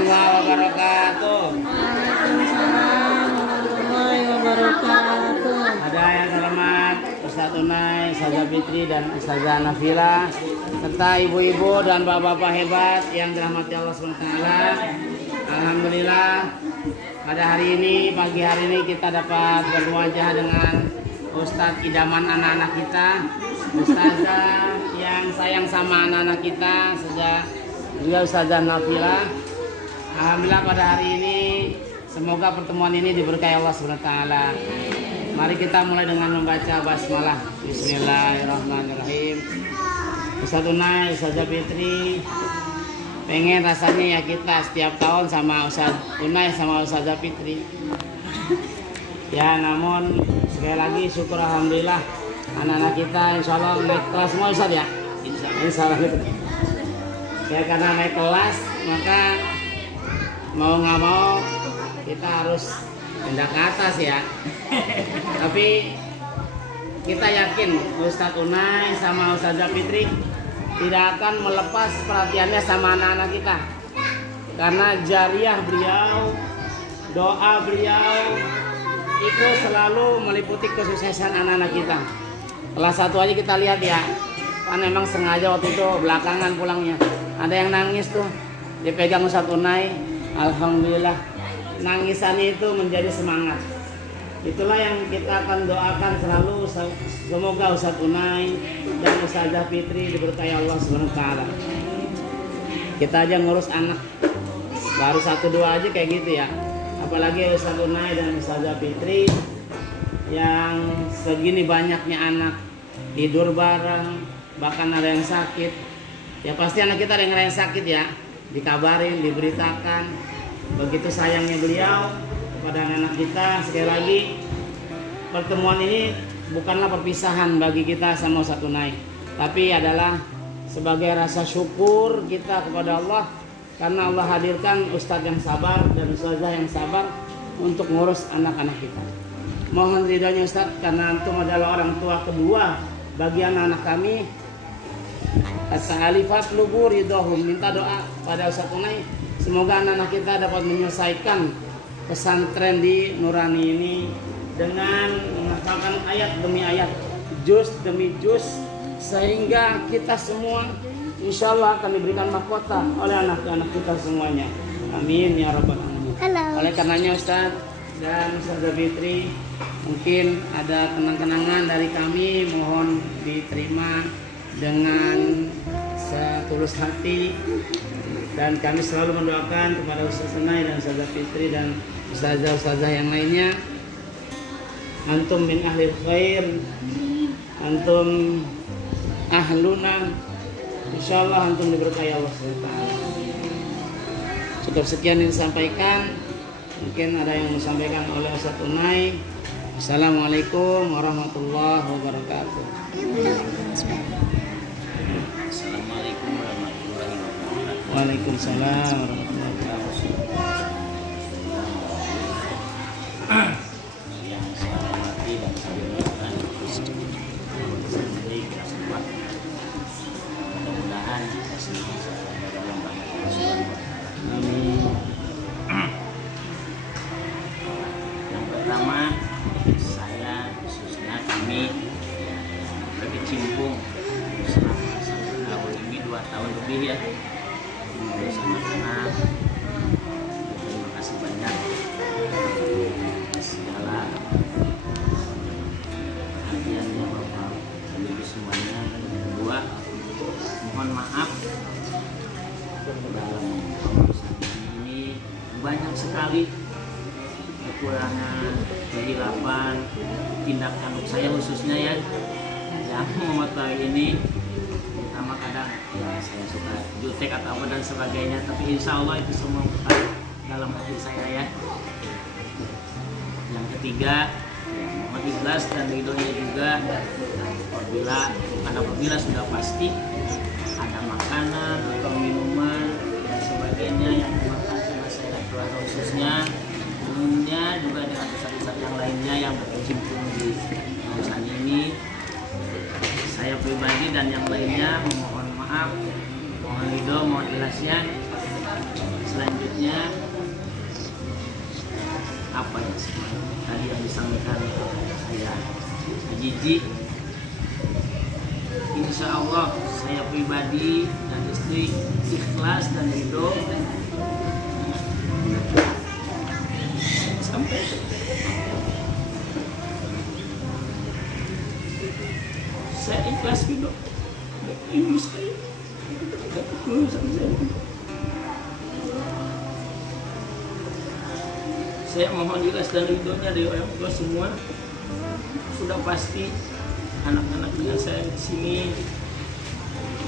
warahmatullahi wabarakatuh. Waalaikumsalam warahmatullahi wabarakatuh. Ada yang selamat Ustadz Unai, Ustazah Fitri dan Ustazah Nafila serta ibu-ibu dan bapak-bapak hebat yang dirahmati Allah SWT. Alhamdulillah pada hari ini, pagi hari ini kita dapat berwajah dengan Ustadz idaman anak-anak kita, Ustazah yang sayang sama anak-anak kita, juga Ustazah Nafila. Alhamdulillah pada hari ini semoga pertemuan ini diberkahi Allah SWT. Mari kita mulai dengan membaca basmalah. Bismillahirrahmanirrahim. Ustadz Unai, Ustazah Fitri pengen rasanya ya kita setiap tahun sama Ustadz Unai sama Ustazah Fitri. Ya namun sekali lagi syukur alhamdulillah anak-anak kita insya Allah naik kelas semua Ustadz ya. Insya Allah gitu. Ya karena naik kelas maka mau nggak mau kita harus pindah ke atas ya. Tapi kita yakin Ustadz Unai sama Ustazah Fitri tidak akan melepas perhatiannya sama anak-anak kita, karena jariah beliau, doa beliau itu selalu meliputi kesuksesan anak-anak kita. Kelas 1 aja kita lihat ya, kan memang sengaja waktu itu belakangan pulangnya ada yang nangis tuh, dipegang Ustadz Unai. Alhamdulillah nangisannya itu menjadi semangat. Itulah yang kita akan doakan selalu, semoga Ustadz Unai dan Ustazah Fitri diberkahi Allah SWT. Kita aja ngurus anak baru 1-2 aja kayak gitu ya, apalagi Ustadz Unai dan Ustazah Fitri yang segini banyaknya anak, tidur bareng, bahkan ada yang sakit. Ya pasti anak kita ada yang sakit ya, dikabarin, diberitakan. Begitu sayangnya beliau kepada anak kita. Sekali lagi pertemuan ini bukanlah perpisahan bagi kita sama Ustadz Unai, tapi adalah sebagai rasa syukur kita kepada Allah karena Allah hadirkan Ustadz yang sabar dan Ustazah yang sabar untuk ngurus anak-anak kita. Mohon ridhonya Ustadz, karena antum adalah orang tua kedua bagi anak-anak kami. As-salifat lubu ridhohum, minta doa pada Ustadz Unai semoga anak-anak kita dapat menyelesaikan pesantren di Nurani ini dengan menghafalkan ayat demi ayat, juz demi juz, sehingga kita semua insya Allah akan diberikan mahkota oleh anak-anak kita semuanya. Amin ya rabbal alamin. Oleh karenanya Ustadz dan Ustazah Fitri, mungkin ada kenang-kenangan dari kami, mohon diterima dengan setulus hati. Dan kami selalu mendoakan kepada Ustadz Unai dan Ustazah Fitri dan Ustazah-Ustazah yang lainnya, antum min ahlil khair, antum ahluna, insyaallah antum diberkahi Allah SWT. Cukup sekian yang disampaikan. Mungkin ada yang disampaikan oleh Ustadz Unai. Assalamualaikum warahmatullahi wabarakatuh. Assalamualaikum warahmatullahi wabarakatuh. Waalaikumsalam warahmatullahi wabarakatuh. Yang saya hormati dan saya berikan sendiri kita semua. Mudah-mudahan kita semua dalam rahmat Allah. Amin. Yang pertama, saya khususnya kami berkecimpung selama 1 tahun ini, 2 tahun lebih ya, bersama anak. Terima kasih banyak segala perhatiannya Bapak Ibu semuanya. Dan kedua, mohon maaf dalam pengurusan ini banyak sekali kekurangan, kehilapan, tindakan saya khususnya ya yang memotong ini, pertama kadang ya saya suka jutek atau apa dan sebagainya, tapi insya Allah itu semua bukan dalam hati saya ya. Yang ketiga, mohon ikhlas dan ridhonya juga apabila sudah pasti ada makanan atau minuman dan sebagainya yang dimakan sama saya keluarga khususnya, umumnya juga dengan ustaz-ustaz yang lainnya yang berkecimpung di urusan ini, saya pribadi dan yang lainnya memohon maaf, mohon ridho, mohon ikhlasnya. Selanjutnya tadi yang disampaikan saya Jiji. Insya Allah saya pribadi dan istri ikhlas dan ridho sampai saya ikhlas ridho ini saya saya mohon ikhlas dan ridhonya dari orang tua semua. Sudah pasti anak-anak dengan saya di sini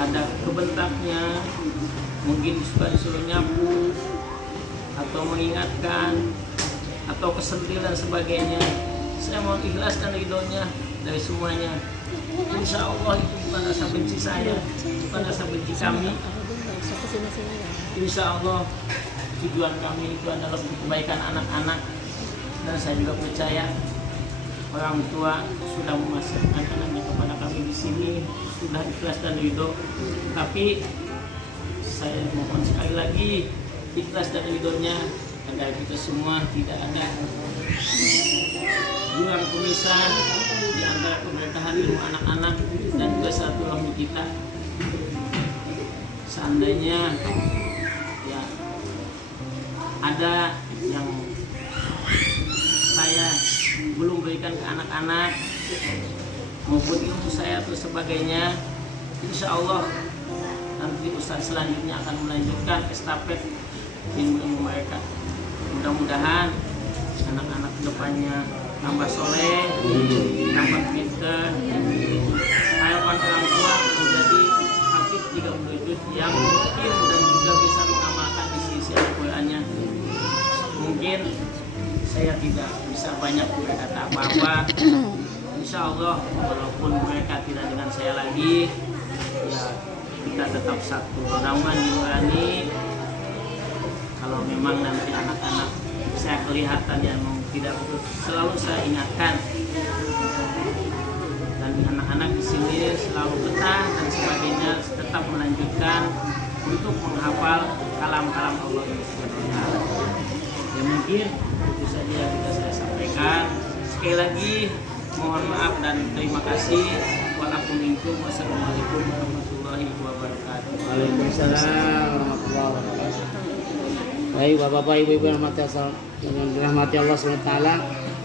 ada kebentaknya, mungkin suka disuruh nyapu atau mengingatkan atau kesentil dan sebagainya. Saya mohon ikhlas dan ridhonya dari semuanya. Insya Allah itu bukan rasa benci saya, bukan rasa benci kami. Insya Allah tujuan kami itu adalah untuk kebaikan anak-anak, dan saya juga percaya orang tua sudah memasukkan anaknya kepada kami di sini, sudah ikhlas dan ridho. Tapi saya mohon sekali lagi ikhlas dan ridhonya agar kita semua tidak ada jurang pemisah di antara pemerintahan ilmu anak-anak dan juga silaturahmi kita. Seandainya ya ada yang saya belum berikan ke anak-anak maupun ilmu saya atau sebagainya, insya Allah nanti ustaz selanjutnya akan melanjutkan estafet ilmu mereka. Mudah-mudahan anak-anak kedepannya tambah soleh, tambah pintar. Harapan orang tua menjadi hafid 30 juz yang mungkin dan juga bisa mengamalkan isi Al-Qur'annya. Mungkin saya tidak bisa banyak berkata apa-apa. Insya Allah walaupun mereka tidak dengan saya lagi, ya kita tetap satu naungan nurani. Kalau memang nanti anak-anak saya kelihatan yang tidak betul, selalu saya ingatkan. Dan anak-anak di sini selalu betah dan sebagainya, tetap melanjutkan untuk menghafal kalam-kalam Allah Subhanahu wa taala. Ya mungkin itu saja yang bisa saya sampaikan. Sekali lagi mohon maaf dan terima kasih. Wassalamualaikum warahmatullahi wabarakatuh. Waalaikumsalam warahmatullahi wabarakatuh. Baik bapak-bapak, ibu-ibu yang dirahmati Allah SWT,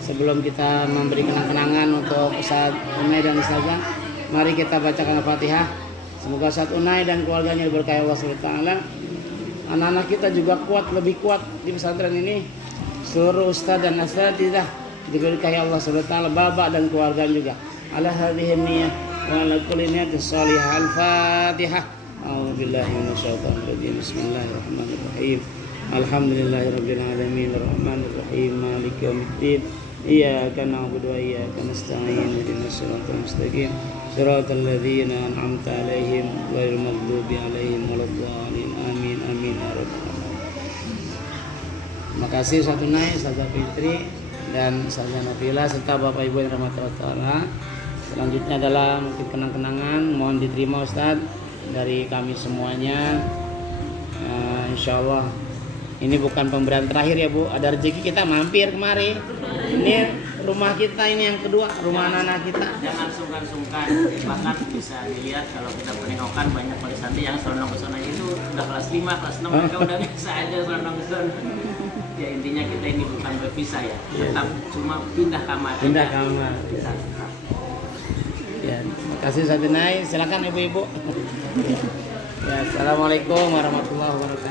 sebelum kita memberi kenang-kenangan untuk Ustaz Unai dan Ustazah, mari kita bacakan Al-Fatihah. Semoga Ustaz Unai dan keluarganya diberkahi Allah SWT. Anak-anak kita juga kuat, lebih kuat di pesantren ini. Seluruh ustaz dan asatidzah diberkahi Allah SWT, bapak dan keluarga juga. Ala hadhihi niyyah wa ala kulli niyatin shalihah. Al-Fatihah. A'udzubillahi minasyaitonir rajim. Bismillahirrahmanirrahim. Alhamdulillahirabbil alamin arrahmanir rahim maliki yaumiddin. Iyyaka na'budu wa iyyaka nasta'in. Ihdinas siratal mustaqim. Siratal ladzina an'amta 'alaihim ghairil maghdubi 'alaihim waladdallin. Amin amin ya rabbal alamin. Terima kasih Ustaz Unai, Ustazah Fitri dan Ustazah Nabila serta Bapak Ibu yang rahmati Allah Ta'ala. Selanjutnya adalah mungkin kenang-kenangan, mohon diterima Ustaz dari kami semuanya. Insya Allah ini bukan pemberian terakhir ya Bu, ada rezeki kita mampir kemari. Ini rumah kita, ini yang kedua, rumah anak-anak kita. Jangan sungkan-sungkan, bahkan bisa dilihat kalau kita penengokan banyak wali santri yang selondong ke sana itu udah kelas 5, kelas 6 mereka udah biasa aja selondong ke sana. Ya intinya kita ini bukan berpisah ya, tetap cuma pindah kamar. Pindah kamar. Ya, terima kasih Ustaz Unai. Silakan ibu-ibu. Ya, assalamualaikum warahmatullahi wabarakatuh.